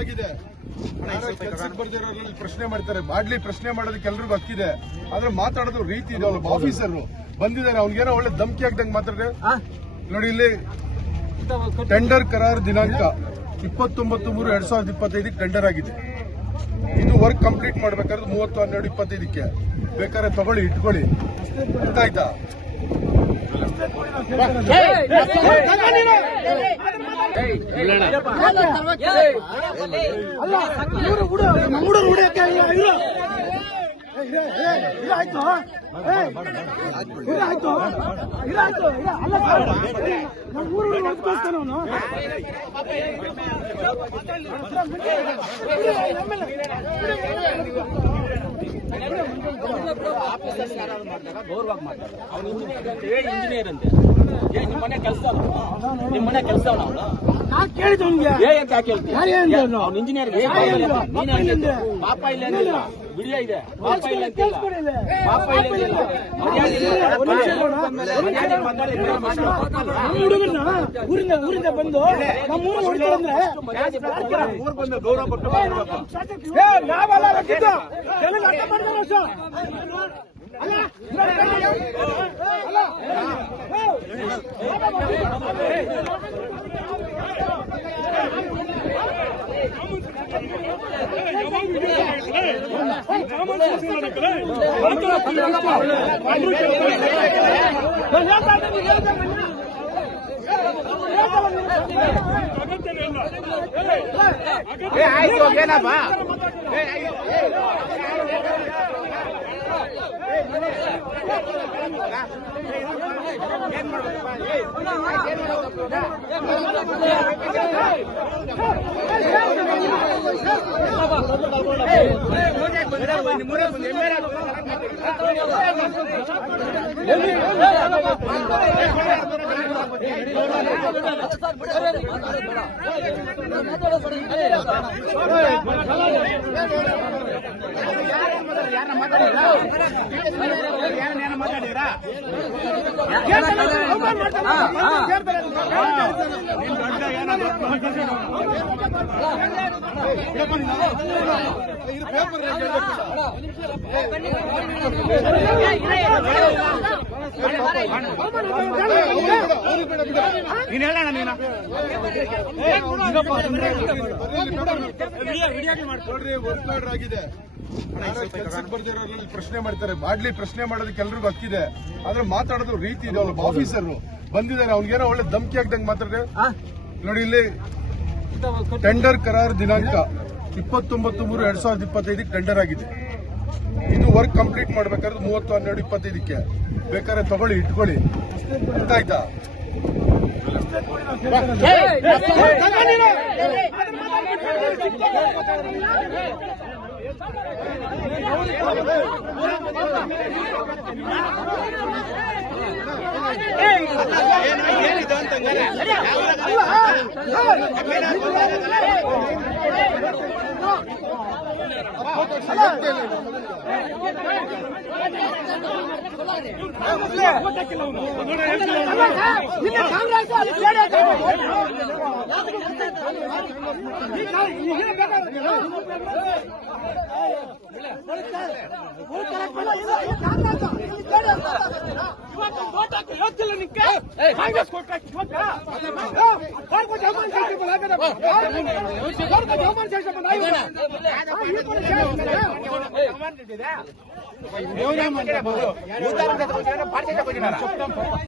ಆಗಿದೆ. ಕೆಲ್ಸಕ್ಕೆ ಬರ್ದಿರೋದ್ರಲ್ಲಿ ಪ್ರಶ್ನೆ ಮಾಡ್ತಾರೆ, ಮಾಡ್ಲಿ, ಪ್ರಶ್ನೆ ಮಾಡೋದಕ್ಕೆ ಎಲ್ರಿಗೂ ಹಕ್ಕಿದೆ. ಆದ್ರೆ ಮಾತಾಡೋದು ರೀತಿ ಇದೆ. ಒಬ್ಬ ಆಫೀಸರ್ ಬಂದಿದ್ದಾರೆ, ಅವ್ನಿಗೇನೋ ಒಳ್ಳೆ ಧಮಕಿ ಹಾಕ್ದಂಗೆ ಮಾತಾಡಿದ್ರೆ ನೋಡಿ. ಇಲ್ಲಿ ಟೆಂಡರ್ ಕರಾರು ದಿನಾಂಕ 29/3/2025 ಟೆಂಡರ್ ಆಗಿದೆ. ಇದು ವರ್ಕ್ ಕಂಪ್ಲೀಟ್ ಮಾಡ್ಬೇಕಾದ್ರೆ 30/12/25 ಬೇಕಾದ್ರೆ ತಗೊಳ್ಳಿ, ಇಟ್ಕೊಳ್ಳಿ. ಅರ್ಥ ಆಯ್ತಾ? ಗೌರವಾಗಿ ಮಾಡ್ತಾರೆ. ಅವ್ನು ಇಂಜಿನಿಯರ್ ಅಂತೆ. ನಿಮ್ಮನೆ ಕೆಲಸ ಅವ್ನು ಇಂಜಿನಿಯರ್ ಪಾಪ ಇಲ್ಲ ಅಂದಿಲ್ಲ, ವಿಡಿಯೋ ಇದೆ. ಪಾಪ ಇಲ್ಲ ಅಂತಿಲ್ಲ, ಪಾಪ ಇಲ್ಲ. ಊರಿಂದ ಬಂದು ಗೌರವ ಕೊಟ್ಟು ಆಯ್ತು ಏನಪ್ಪ. ನೀನ್ ಹೇಳೋಣ ನೀನು ನೋಡ್ರಿ, ವರ್ಕ್ ಆರ್ಡರ್ ಆಗಿದೆ. ಕೆಲ್ಸಕ್ಕೆ ಬರ್ದಿರೋದ್ರಲ್ಲಿ ಪ್ರಶ್ನೆ ಮಾಡ್ತಾರೆ, ಮಾಡ್ಲಿ, ಪ್ರಶ್ನೆ ಮಾಡೋದಕ್ಕೆ ಎಲ್ರಿಗೂ ಹಕ್ಕಿದೆ. ಆದ್ರೆ ಮಾತಾಡೋದು ರೀತಿ ಇದೆ. ಒಬ್ಬ ಆಫೀಸರ್ ಬಂದಿದ್ದಾರೆ, ಅವ್ನಿಗೇನೋ ಒಳ್ಳೆ ಧಮಕಿ ಹಾಕ್ದಂಗೆ ಮಾತಾಡಿದ್ರೆ ನೋಡಿ. ಇಲ್ಲಿ ಟೆಂಡರ್ ಕರಾರು ದಿನಾಂಕ 29/3/2025 ಟೆಂಡರ್ ಆಗಿದೆ. ಇದು ವರ್ಕ್ ಕಂಪ್ಲೀಟ್ ಮಾಡ್ಬೇಕಾದ್ರೆ 30/12/25 ಬೇಕಾದ್ರೆ ತಗೊಳ್ಳಿ, ಇಟ್ಕೊಳ್ಳಿ. ಅರ್ಥ ಆಯ್ತಾ? ಏನಿದೆ ಅಂತಂಗಾರೆ